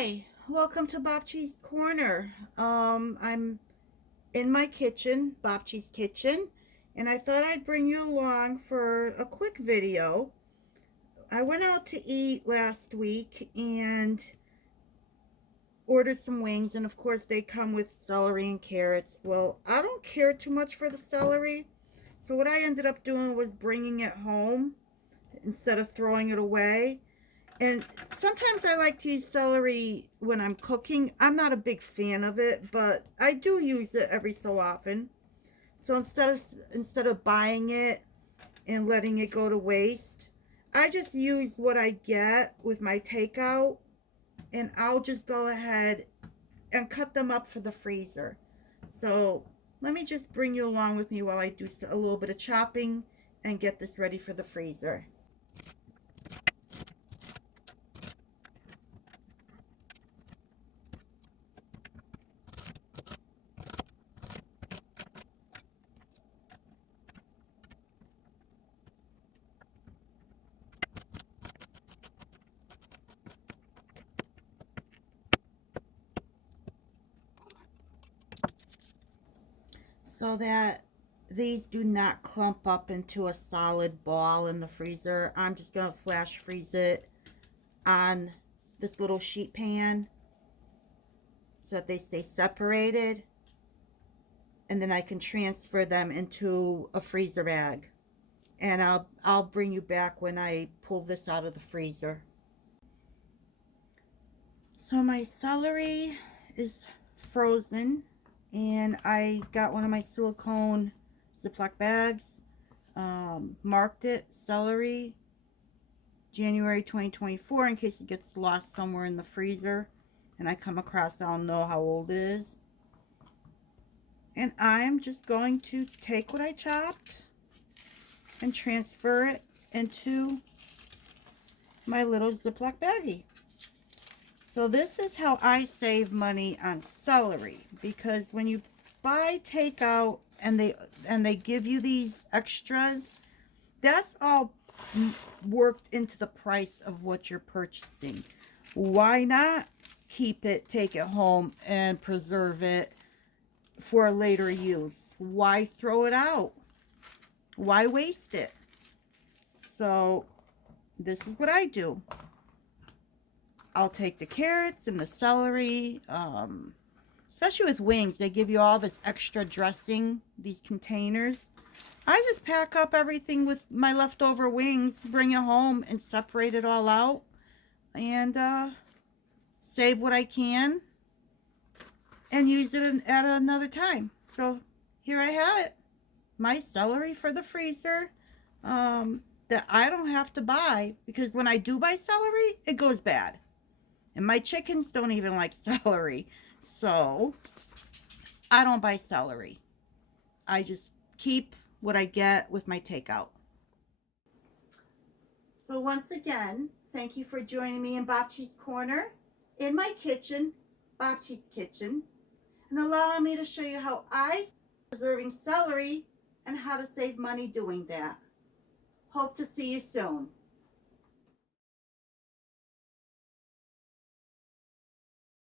Hi, welcome to Bobchi's Corner. I'm in my kitchen, Bobchi's kitchen, and I thought I'd bring you along for a quick video. I went out to eat last week and ordered some wings, and of course they come with celery and carrots. Well, I don't care too much for the celery, so what I ended up doing was bringing it home instead of throwing it away. And sometimes I like to use celery when I'm cooking. I'm not a big fan of it, but I do use it every so often. So instead of buying it and letting it go to waste, I just use what I get with my takeout, and I'll just go ahead and cut them up for the freezer. So let me just bring you along with me while I do a little bit of chopping and get this ready for the freezer. So that these do not clump up into a solid ball in the freezer, I'm just going to flash freeze it on this little sheet pan so that they stay separated, and then I can transfer them into a freezer bag, and I'll bring you back when I pull this out of the freezer. So my celery is frozen, and I got one of my silicone Ziploc bags, marked it celery January 2024 in case it gets lost somewhere in the freezer and I come across, I'll know how old it is. And I'm just going to take what I chopped and transfer it into my little Ziploc baggie. So this is how I save money on celery, because when you buy takeout and they give you these extras, that's all worked into the price of what you're purchasing. Why not keep it, take it home, and preserve it for later use? Why throw it out? Why waste it? So this is what I do. I'll take the carrots and the celery, especially with wings, they give you all this extra dressing, these containers. I just pack up everything with my leftover wings, bring it home, and separate it all out, and save what I can, and use it at another time. So here I have it, my celery for the freezer, that I don't have to buy, because when I do buy celery, it goes bad. And my chickens don't even like celery, so I don't buy celery. I just keep what I get with my takeout. So once again, thank you for joining me in Bobchi's Corner, in my kitchen, Bobchi's kitchen, and allowing me to show you how I preserving celery and how to save money doing that. Hope to see you soon.